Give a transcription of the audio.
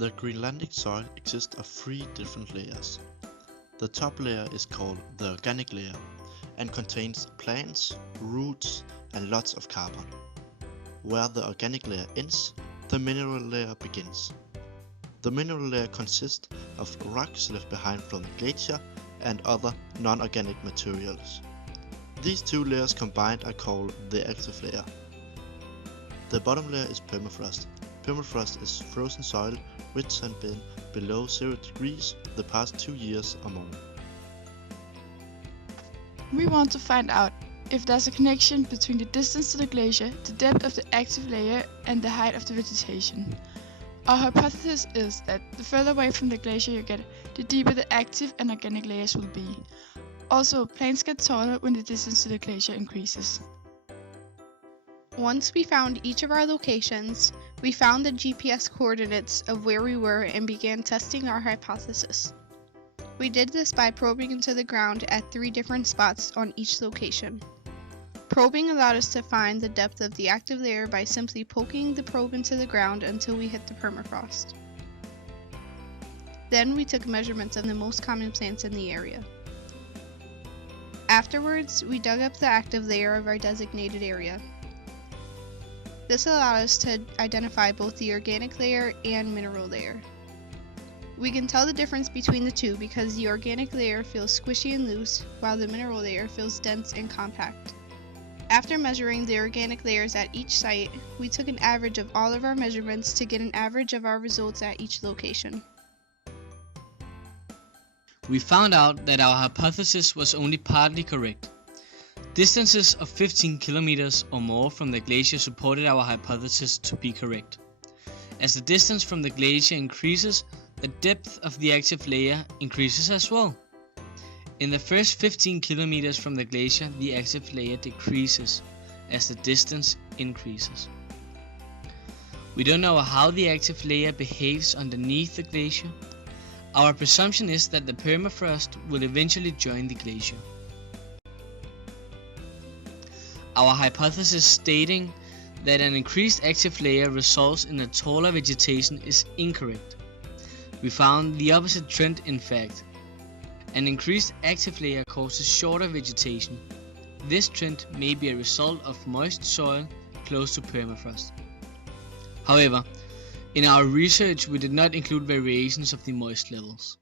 The Greenlandic soil consists of 3 different layers. The top layer is called the organic layer and contains plants, roots and lots of carbon. Where the organic layer ends, the mineral layer begins. The mineral layer consists of rocks left behind from the glacier and other non-organic materials. These 2 layers combined are called the active layer. The bottom layer is permafrost. Permafrost is frozen soil which has been below 0 degrees the past 2 years or more. We want to find out if there's a connection between the distance to the glacier, the depth of the active layer and the height of the vegetation. Our hypothesis is that the further away from the glacier you get, the deeper the active and organic layers will be. Also, plants get taller when the distance to the glacier increases. Once we found each of our locations, we found the GPS coordinates of where we were and began testing our hypothesis. We did this by probing into the ground at 3 different spots on each location. Probing allowed us to find the depth of the active layer by simply poking the probe into the ground until we hit the permafrost. Then we took measurements of the most common plants in the area. Afterwards, we dug up the active layer of our designated area. This allowed us to identify both the organic layer and mineral layer. We can tell the difference between the 2 because the organic layer feels squishy and loose, while the mineral layer feels dense and compact. After measuring the organic layers at each site, we took an average of all of our measurements to get an average of our results at each location. We found out that our hypothesis was only partly correct. Distances of 15 kilometers or more from the glacier supported our hypothesis to be correct. As the distance from the glacier increases, the depth of the active layer increases as well. In the first 15 kilometers from the glacier, the active layer decreases as the distance increases. We don't know how the active layer behaves underneath the glacier. Our presumption is that the permafrost will eventually join the glacier. Our hypothesis stating that an increased active layer results in a taller vegetation is incorrect. We found the opposite trend in fact. An increased active layer causes shorter vegetation. This trend may be a result of moist soil close to permafrost. However, in our research we did not include variations of the moist levels.